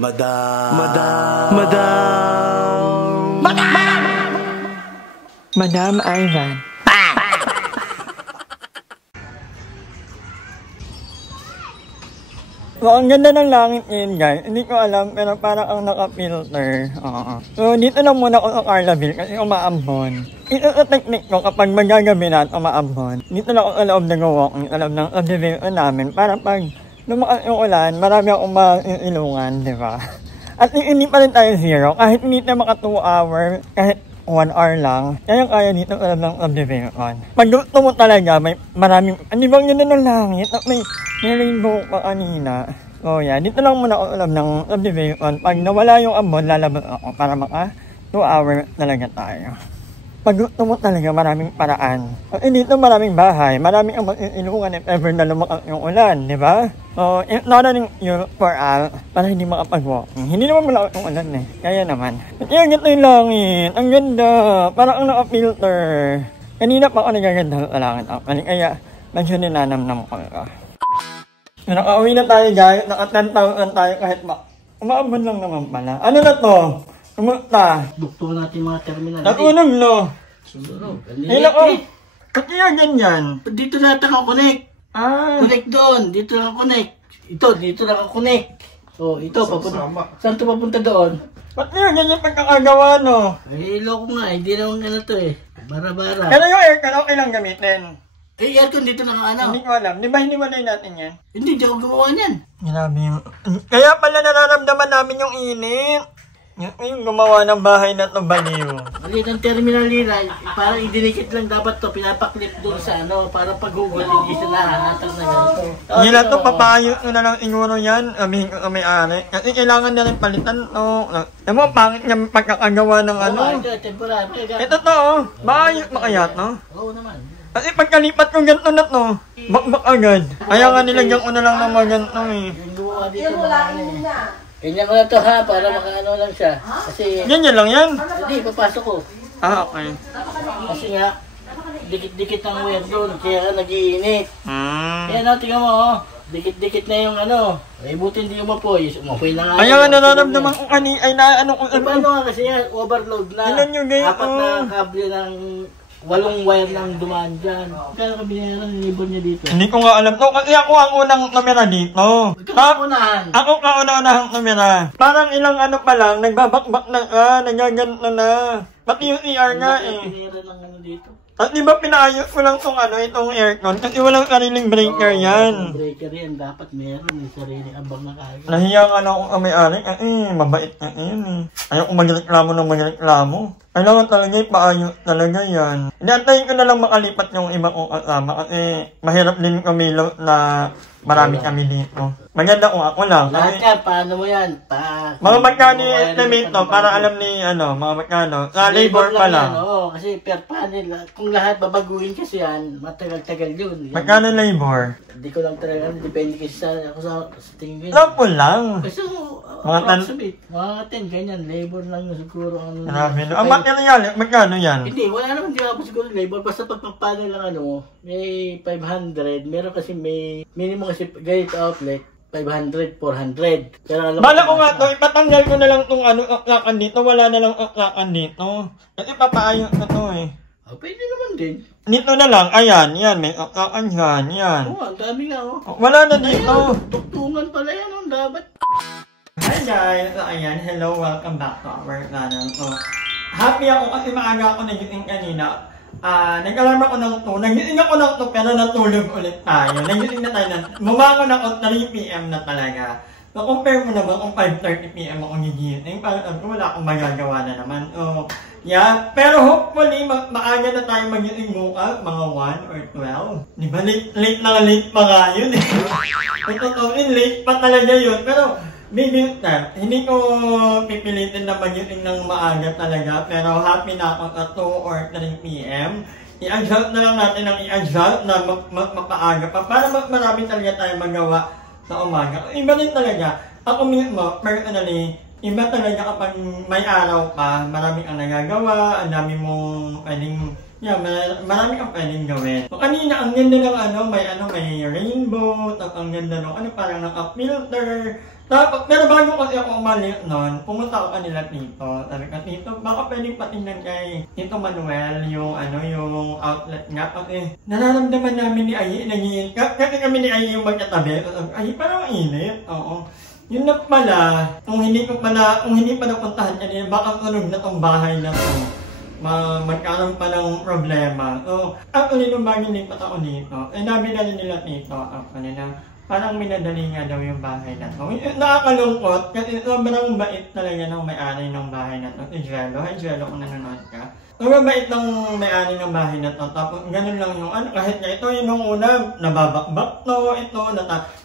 Madam. Madam Ivan. So, ang ganda ng langit ngayon, guys. Hindi ko alam, pero parang ang naka-filter. So, dito lang muna ako sa Carlaville kasi umaambon. Ito sa technique ko kapag magagabi na at umaambon. Dito lang ako sa loob ng walking, sa loob ng subdivision namin. Para pag lumakas yung ulan, marami akong mailungan, di ba? At hindi pa rin tayo zero. Kahit hindi tayo maka 2 hours, kahit 1 hour lang, kaya dito sa loob ng subdivision. Pag gusto mo talaga, may maraming, hindi bang yun ng langit? At may rainbow pa kanina. So yeah, dito lang muna ako alam ng subdivision. Pag nawala yung ambon, lalabas ako para maka 2 hours talaga tayo. Pag gusto mo talaga, maraming paraan. At dito maraming bahay, maraming ang mag-ilungan if ever na lumakas yung ulan, di ba? So, narating Europe for all, para hindi makapag-walking. Hindi naman malakas yung ulan eh. Kaya naman. At yung ganda yung langit. Ang ganda. Parang ang naka-filter. Kanina pa ako nagaganda sa langit. Kaya, medyo ninanamnam ko. Nakauwi na tayo guys, naka-10,000 tayo kahit umaabon lang naman pala. Ano na to? Kumusta? Bukto natin mga terminal. Nakunog no? Sunog. Ay nako, ba't kaya ganyan? Dito lahat naka-connect. Connect doon, dito naka-connect. Ito, dito naka-connect. So, ito, papunta. Saan ito papunta doon? Ba't kaya ganyan pagkakagawa no? Eh, loko nga, hindi naman ano to eh. Bara-bara. Pero yung aircon, okay lang gamitin. Eh, aircon dito naka-ano. Hindi ko alam, di ba hiniwalay natin yan? Hindi ako gumawa niyan. Grabe yung... Kaya pala nararamdaman namin yung init. Yung gumawa ng bahay na ito, baliw. Maliit ang terminal nila, parang idinikit lang dapat to, pinapaklip doon sa ano, para pag-google, hindi sila hahatag na ganito. Hindi na ito, papayot na lang siguro yan, sabihin ko may-ari. Kasi kailangan na rin palitan to. Alam mo, pangit niya pagkakagawa ng ano. Ito, temporary. Ito to, bayot na kaya to? Oo naman. Kasi pagkalipat ko ganito na to, bakbak agad. Kaya nga nilagyan ko na lang ng mga ganito eh. Yung gumawa dito na ganyan ko na to ha, para makaano lang siya. Kasi... Ganyan lang yan? Hindi, papasok ko. Okay. Kasi nga, dikit-dikit ang wire doon, kaya nag-iinit. Kaya no, tingnan mo oh, dikit-dikit na yung ano. Eh, buti hindi umapoy. Umapoy na nga. Kaya nga nararamdaman ko ay naano ko. Paano nga kasi nga, overload na. Ilan yung ganyan? 4 na kable ng 8 wire lang dumaan dyan. Kaya ka binayaran ng libon niya dito? Hindi ko nga alam to. Kasi ako ang unang namira dito. Kaunahan. Ako kauna-unahang namira. Parang ilang ano pa lang, nagbabakbak na nagaganto na. Pati yung ER nga eh. Pinira ng ano dito. At di ba pinaayos ko lang itong aircon? Kasi walang sariling breaker yan. Breaker yan, dapat meron yung sarili abang na kagad. Nahiya nga na akong kami-ari kasi mabait na yun eh. Ayaw kong magreklamo ng magreklamo. Kailangan talaga ipaayos talaga yan. Inaantayin ko na lang makalipat yung iba kong kasama kasi mahirap din kumilaw na marami kami dito. Maganda kung ako lang. Lahat yan, paano mo yan? Mga magkano yung estimate no? Para alam ni mga magkano. Sa labor pa lang. Oo, kasi per panel. Kung lahat babaguhin kasi yan, matagal-tagal yun. Magkano labor? Hindi ko lang talaga, depende kasi sa tingin ko yun. Sample lang. Kasi mga mga 10, ganyan, labor lang yun siguro. Grabe no. Ang material, magkano yan? Hindi, wala naman din ako siguro labor. Basta pagpapano lang may 500. Meron kasi may minimum kasi ganito outlet. 500, 400. Bala ko nga to, ipatanggal ko na lang itong aklakan dito. Wala na lang aklakan dito. Kasi papaayos na to eh. Pwede naman din. Dito na lang, ayan, yan, may aklakan yan, yan. Oo, ang dami nga Wala na dito. Tuktungan pala yan, dapat. Hi guys, ayan, hello, welcome back to our channel. So, happy ako kasi maaga ako nagising kanina. Nag-alarm ako ng 2. Nagising ako ng 2 pero natulog ulit tayo. Nagising na tayo ng bumangon ako 3 PM na talaga. So, compare mo naman kung 5:30 PM ako nagising. Parang wala akong magagawa na naman. So, yeah. Pero hopefully, maaga na tayo magising bukas, mga 1 or 12. Di ba? Late na late pa nga yun eh. Totoo, late pa talaga yun. Pero, baby, hindi ko pipilitin na magising ng maaga talaga, pero happy na ako sa 2 or 3 PM. I-adjust na lang natin ang i-adjust na mapaaga pa para marami talaga tayo magawa sa umaga. Iba din talaga. Ako mismo, personally, iba talaga kapag may araw pa, marami kang nagagawa, ang dami mong pwedeng, marami kang pwedeng gawin. So, kanina, ang ganda ng may rainbow, tapos ang ganda ng parang naka-filter. Tapos, pero bago kasi ako umalis noon, pumunta ako kanila Tito. Sabi ko, Tito, baka pwedeng patingnan kay Tito Manuel yung yung outlet nga. Kasi nararamdaman namin ni Ayi, kasi kami ni Ayi yung magkatabi. Ayi, parang init. Oo. Yun na pala, kung hindi pa napuntahan kanina, baka tunog na tong bahay na to. Magkaroon pa ng problema. So, actually, nung bago lipat ako dito, nabi na rin nila Tito, actually na, parang minadali nga daw yung bahay na to. Nakakalungkot kasi sobrang bait talaga ng may-ari ng bahay na to. Si Jello. Hi Jello, kung nanonood ka. Sobrang bait ng may-ari ng bahay na to. Tapos ganun lang yung kahit na ito yung una, nababakbak to,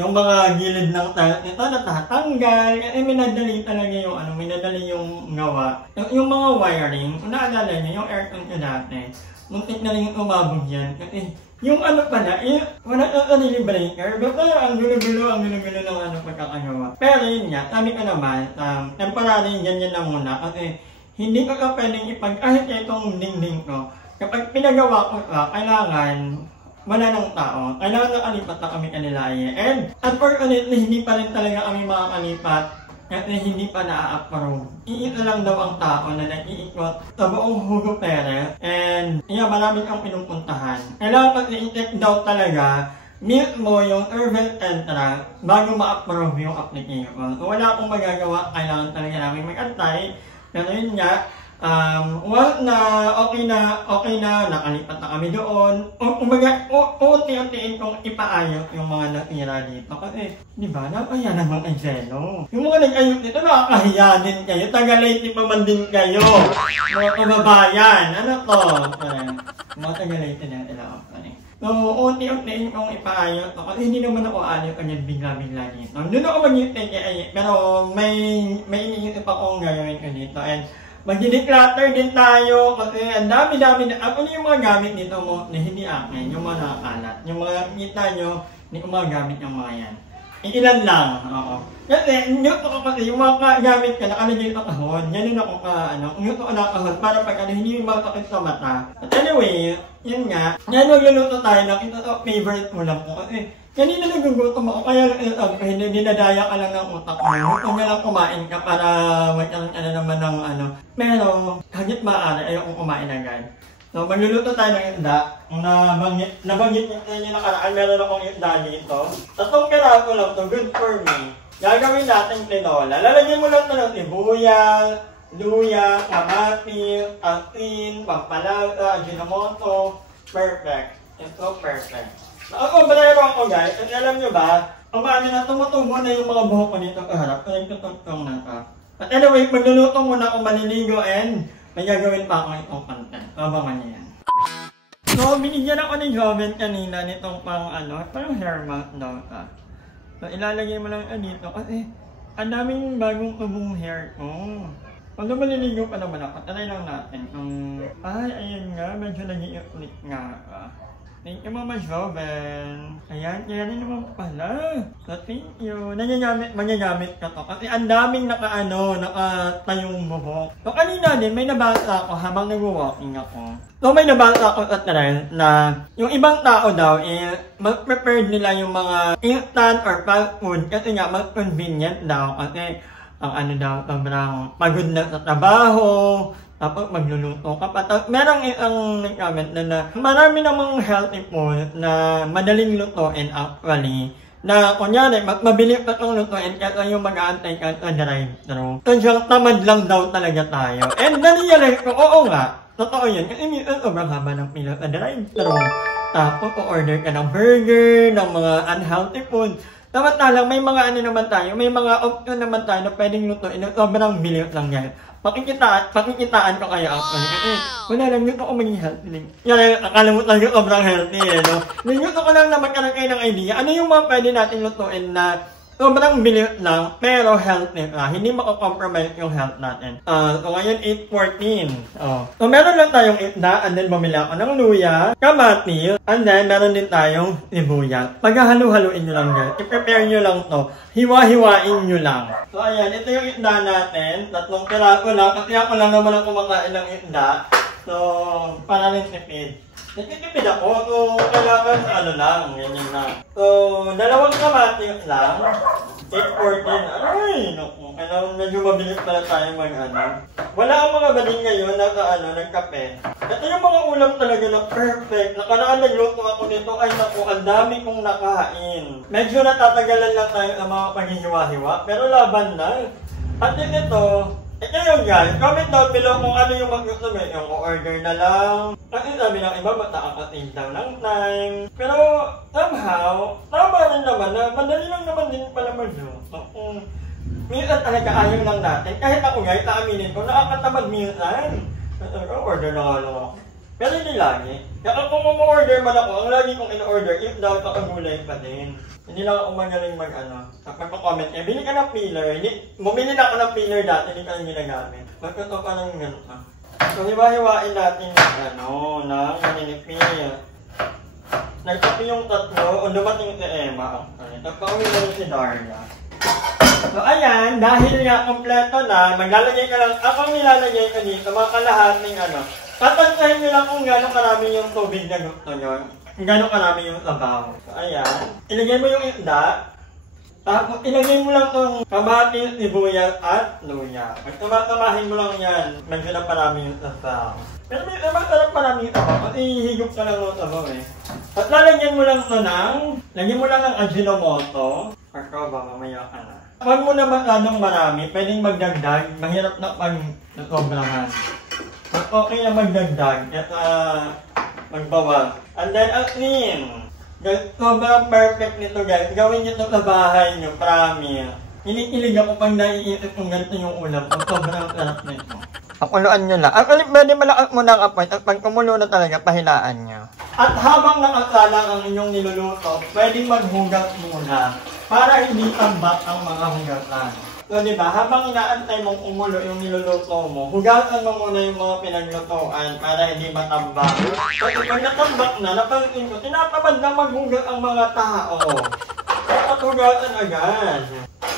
yung mga gilid ng tile, ito natatanggal. Kasi minadali talaga yung minadali yung gawa. Yung mga wiring, naalala niyo, yung aircon ko dati. Muntik na rin yung umabog yan. Kasi yung pala, wala ka breaker. Basta ang gulo-gulo ng pagkakagawa. Pero yun nga, sabi ko naman, temporary ganyan na muna. Kasi hindi ko ka pwedeng kahit itong dingding ko. Kapag pinagawa ko kailangan wala ng tao. Kailangan nakalipat na kami kanila. And unfortunately, hindi pa rin talaga kami makakalipat. Kasi hindi pa na-approve. Iisa lang daw ang tao na nag-iikot sa buong Hugo Perez. And maraming ang pinupuntahan. Kailangan pag i-check daw talaga mismo yung urban entrance bago ma-approve yung application. So wala akong magagawa. Kailangan talaga namin mag-antay. Pero yun nga, okay na, nakalipat na kami doon. Unti-untiin kong ipaayos yung mga natira dito. Kasi, di ba, nakaya naman kay Jello. Yung mga nag-ayos dito, nakakahiya din kayo. Tagalite pa man din kayo. Mga kababayan. Ano to? Mga Tagalite na ila. So, unti-untiin kong ipaayos. Kasi hindi naman ako aaliw kanya bigla-bigla dito. Doon ako mag-i-take pero may iniisip akong gagawin ko dito. And, mag-declutter din tayo kasi ang dami-dami na ano yung mga gamit nito mo na hindi akin, yung mga nakakalat. Yung mga kita nyo, hindi ko mga gamit yung mga yan. Ilan lang, oo. Kasi, nyuto ko kasi yung mga gamit ka, nakalagay sa kahon. Ganun ako nyuto ko na kahon para pag hindi yung masakit sa mata. But anyway, yun nga, yan magluluto tayo ng ito favorite mo lang po. Kasi, kanina nagugutom ako, kaya dinadaya ka lang ng utak mo. Gusto niya lang kumain ka para magkaroon ka na naman ng Pero, hangit maaari, ayokong kumain agad. So, magluluto tayo ng isda. Nabanggit niyo sa inyo nakaraan, meron akong isda dito. 3 piraso lang to, good for me. Gagawin natin tinola. Lalagyan mo lang ito ng sibuyas, luya, kamatis, asin, pampalasa, ajinomoto. Perfect. Ito perfect. Ako, balero ako guys. Kasi alam nyo ba, tumutubo na yung mga buhok ko dito kaharap. Kaya tutugtong na ito. But anyway, magluluto muna ako maliligo and may gagawin pa ako itong content. Abangan niya yan. So, binigyan ako ni Joven kanina nitong parang hair mask daw. So, ilalagay mo lang dito kasi ang daming bagong tubong hair ko. Pag maliligo pa naman ako, talay lang natin. Ayun nga, medyo nag-i-ulit nga. Thank you, Mama Joven. Ayan, kaya rin naman pala. So, thank you. Magagamit ka to. Kasi ang daming nakatayong buhok. So, kanina din, may nabasa ako habang nag-walking ako. So, may nabasa ako sa trend na yung ibang tao daw, mag-prepare nila yung mga instant or fast food. Kasi nga, mas convenient daw. Kasi, sobrang pagod na sa trabaho. Tapos magluluto ka pa. Merong isang nag-comment na marami namang healthy food na madaling lutuin actually. Na kunyari, mabilis pa itong lutuin kaya yung mag-aantay ka sa drive-thru. So siyang tamad lang daw talaga tayo. And naniyarin ko, oo nga. Totoo yun. Kasi minsan sobrang haba ng pila sa drive-thru. Tapos order ka ng burger, ng mga unhealthy food. Talang may mga naman tayo, may mga option naman tayo na pwedeng lutuin. Sobrang bilis lang yan. Pakikitaan ko kaya actually. Kasi wala lang, gusto ko maging healthy. Yan, akala mo talaga sobrang healthy no? Gusto ko lang na magkaroon kayo ng idea. Ano yung mga pwede natin lutuin na sobrang bilis lang, pero healthy ka. Hindi makakompromise yung health natin. So ngayon, 8:14. So meron lang tayong isda, and then bumili ako ng luya, kamatis, and then meron din tayong sibuyas. Paghahalu-haluin nyo lang guys. I-prepare nyo lang to. Hiwa-hiwain nyo lang. So ayan, ito yung isda natin. 3 piraso lang. Kasi ako lang naman ang kumakain ng isda. So, para rin tipid. Nagtitipid ako. So, kailangan lang. Ganyan na. So, 2 kamatis lang. 8:14 na. Ay, naku. Kailangan medyo mabilis pala tayo mag-ano. Wala ang mga bading ngayon na nagkape. Ito yung mga ulam talaga na perfect. Nakaraan nagluto ako nito. Ay naku, ang dami kong nakahain. Medyo natatagalan lang tayo ng mga paghihiwa-hiwa. Pero laban na. At ito, yun guys, comment down below kung ano yung mag-gusto mo. Yung order na lang. Kasi sabi ng iba, matakating lang ng time. Pero somehow, tama rin naman na madali lang naman din pala mag-luto. Minsan talaga ayaw lang natin. Kahit ako guys, naaminin ko, nakakatamad minsan. Order na nga lang ako. Pero hindi lagi. Kaya kung order man ako, ang lagi kong in-order, if daw kakagulay pa din. Hindi lang ako magaling mag-ano. Kapag-comment kayo, bili ka ng peeler. Bumili na ako ng peeler dati, hindi ka nang ginagamit. Magkato ka ng gano'n ka. So, hiwa-hiwain natin yung naninipil. Nagkapi yung tatlo, o dumating si Emma. Nagpauwi na rin si Darla. So, ayan, dahil nga kompleto na, maglalagay ka lang, akong nilalagay ka dito, mga kalahating ano. Tatansahin nyo lang kung gano'ng karami yung tubig na gusto nyo. Gano'ng karami yung sabaw. So, ayan. Ilagay mo yung isda. Tapos, ilagay mo lang itong kamatis, sibuyas, at luya. Pag tumatamahin mo lang yan, medyo na parami yung sabaw. Pero may sarap parami yung sabaw. Kasi hihigop ka lang ng sabaw eh. At lalagyan mo lang ito lagyan mo lang ng Ajinomoto. Pagka ba, mamaya ka na. Huwag mo na masyadong marami, pwedeng magdagdag. Mahirap na pag-sobrahan. But okay na magdagdag at magbawal. And then, as in, sobrang perfect nito guys. Gawin nyo ito sa bahay nyo, promise. Inikilig ako pag naiisip kung ganito yung ulam. Ang sobrang sarap nito. Pakuluan nyo lang. Actually, pwede malakas mo ng apoy at pag kumulo na talaga, pahilaan nyo. At habang nakasalang ang inyong niluluto, pwedeng maghugas muna para hindi tambak ang mga hugatan. So, diba, habang inaantay mong umulo yung niluluto mo, hugasan mo muna yung mga pinaglutoan para hindi matambak. Kasi pag natambak na, napansin ko, tinatamad na maghugas ang mga tao. At hugasan agad.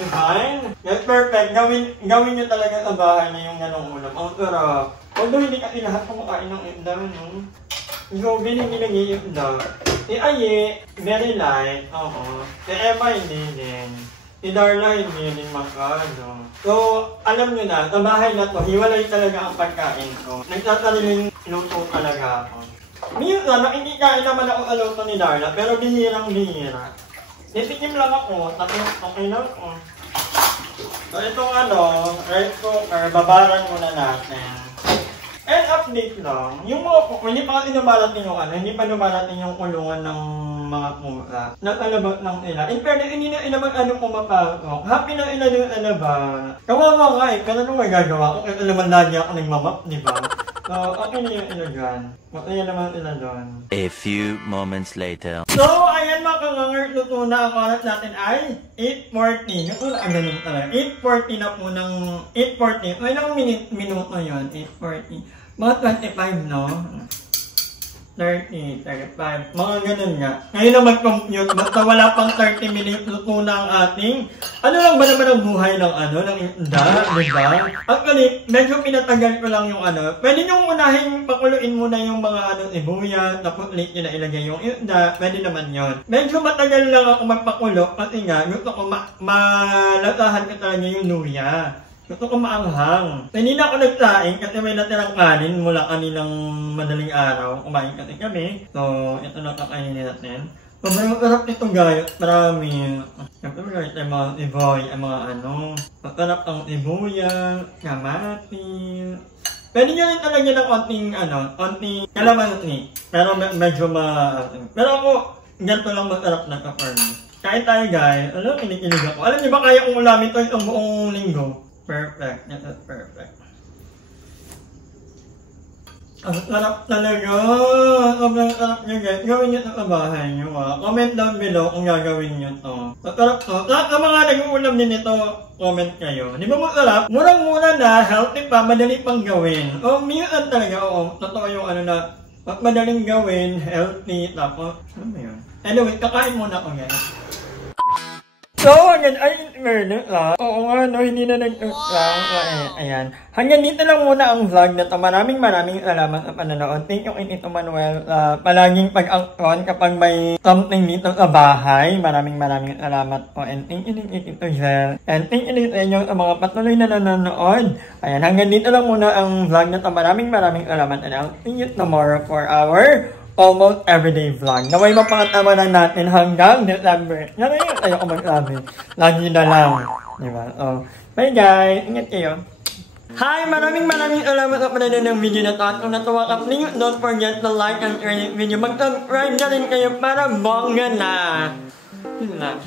Diba? Yes, perfect. Gawin nyo talaga sa bahay na yung ganong ulam. Ang sarap. Although hindi kasi lahat kumakain ng isda, no? So, binigyan yung isda. Si Aye, very light. Oo. Si Emma, hindi din. Si Darla, hindi din makado. So, alam nyo na, sa bahay na to, hiwalay talaga ang pagkain ko. Nagsasariling luto talaga ako. Minsan, nakikikain naman ako sa luto ni Darla, pero bihirang-bihira. Titikim lang ako, tapos okay lang ako. So, itong rice cooker, babaran muna natin. And update lang, yung mga hindi pa kasi lumarating yung hindi pa lumarating yung kulungan ng mga pusa. Nakalabot ng ila. In fairness, hindi na ila pumapasok. Happy na ila yung ba? Kawawa nga eh, kaya nung magagawa ko, kaya naman lagi ako nagmamap, di ba? So, okay na yung ila dyan. Masaya naman ila doon. A few moments later. So, ayan mga kangangert, luto na ang oras natin ay 8:40. Yung ang ganun talaga. 8:40 na po ng 8:40. May ilang minuto yun, 8:40. Mga 25, no? 30, 35. Mga ganun nga. Ngayon na mag-compute, basta wala pang 30 minutes, luto na ang ating, ano lang ba naman ang buhay ng ng isda, diba? Actually, medyo pinatagal ko lang yung pwede nyo unahin, pakuluin muna yung mga sibuyas, tapos late nyo na ilagay yung isda, pwede naman yon. Medyo matagal lang ako magpakulo, kasi nga, gusto ko malasahan ko talaga yung luya. Gusto ko maanghang. Hindi na ako nagsaing kasi may natirang kanin mula kaninang madaling araw. Kumain kasi kami. So, ito na kakainin natin. Sobrang sarap nito guys. Marami. Siyempre guys, ay mga iboy, ay mga masarap ang sibuyas, kamatis. Pwede nyo rin talaga ng konting kalamansi. Pero medyo pero ako, ganito lang masarap na ka-farm. Kain tayo guys. Kinikilig ako. Alam niyo ba kaya kung ulamin ito itong buong linggo? Perfect. That is perfect. Ang sarap talaga. Sobrang sarap nyo guys. Gawin nyo ito sa bahay nyo. Comment down below kung gagawin nyo ito. Masarap to. Lahat ng mga nag-uulam din ito, comment kayo. Di ba masarap? Murang-mura na, healthy pa, madali pang gawin. Minsan talaga, totoo yung na, madaling gawin, healthy, tapos, ano ba yun? Anyway, kakain muna ako guys. So, hanggang, ay, meron lang. Oo nga, no, hindi na lang. Ayan. Hanggang dito lang muna ang vlog na to. Maraming salamat sa panonood. Thank you, Inito Manuel. Palaging pag-angkon kapag may something dito sa bahay. Maraming salamat po. And thank you din, Inito Giselle. And thank you din sa inyo sa mga patuloy na nanonood. Ayan, hanggang dito lang muna ang vlog na to. Maraming salamat. And I'll see you tomorrow for our almost everyday vlog. Naway mapangatawanan natin hanggang December. Yan na yun. Ayoko magsabi. Lagi na lang. Diba? So, bye guys. Ingat kayo. Hi! Maraming salamat sa panonood ng video na to. At kung natuwa ka, please don't forget to like and share this video. Mag-subscribe na rin kayo para bongga na. Yun lang.